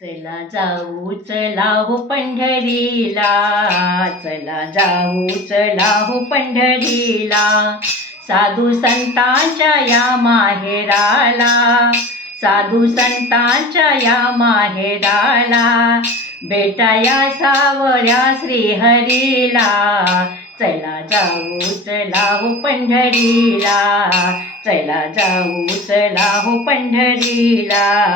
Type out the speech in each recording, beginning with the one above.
चला जाऊ चला हो पंढरीला, चला जाऊ चला हो पंढरीला, साधू संतांच्या या माहेराला, साधू संतांच्या या माहेराला, बेटा या सावळ्या श्रीहरीला, चला जाऊ चला हो पंढरीला, चला जाऊ चला हो पंढरीला,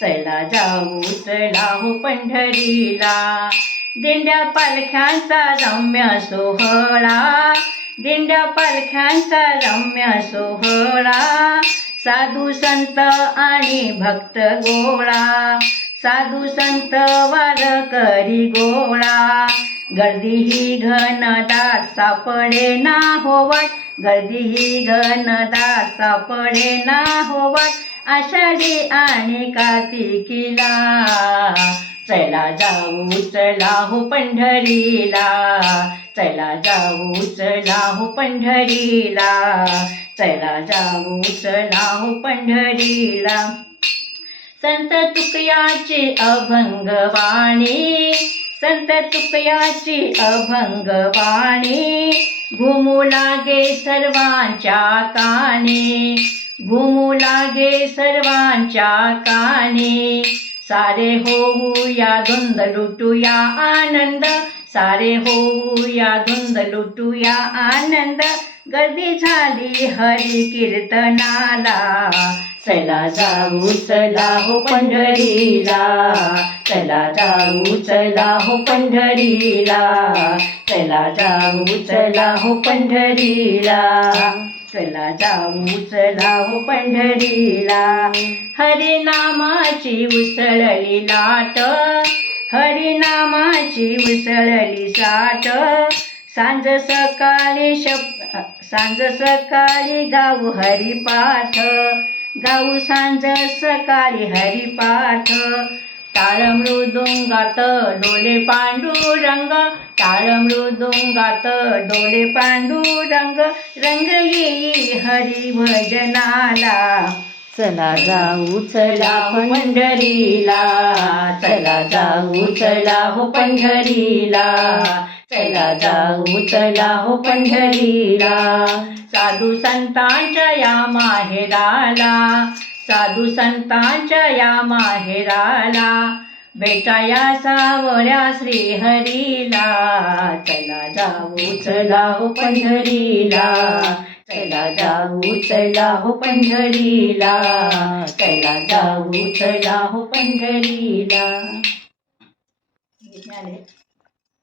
चला जाऊ चला हो पंढरीला. दिंड्या पालख्यांचा रम्य सोहळा, दिंड्या पालख्यांचा रम्य सोहळा, साधू संत आणि भक्त गोळा, साधू संत वारकरी गोळा, गर्दी ही घनदाट सापडे ना हो वाट, गर्दी ही घनदाट सापडे ना हो वाट, आषाढी आणि कार्तिकीला, चला जाऊ चला हो पंढरीला, चला जाऊ चला हो पंढरीला, चला जाऊ चला हो पंढरीला. संत तुकयाची अभंगवाणी, संत तुकयाची अभंगवाणी, घुमू लागे सर्वांच्या कानी, घुमू लागे सर्वांच्या कानी, सारे होऊया धुंद लुटूया आनंद, सारे होऊया धुंद लुटूया आनंद, गर्दी झाली हरी कीर्तनाला, चला जाऊ चला हो पंढरीला, चला जाऊ चला हो पंढरीला, चला जाऊ चला हो पंढरीला, चला जाऊ चला हो पंढरीला. हरिनामाची उसळली लाट, हरिनामाची उसळली साठ, सांज सकाळी सांज सकाळी गाऊ हरिपाठ, गाऊ सांज सकाळी हरिपाठ, टाळ मृदुंगात डोले पांडुरंग, टाळ मृदुंगात डोले पांडुरंग, रंग येई हरी भजनाला, चला जाऊ चला हो पंढरीला, चला जाऊ चला हो पंढरीला, चला जाऊ चला हो पंढरीला, साधू संतांच्या या माहेराला, साधू संतांच्या या माहेराला, बेटा या सावळ्या श्रीहरीला, चला जाऊ चला हो पंढरीला, चला जाऊ चला हो पंढरीला, चला जाऊ चला हो पंढरीला.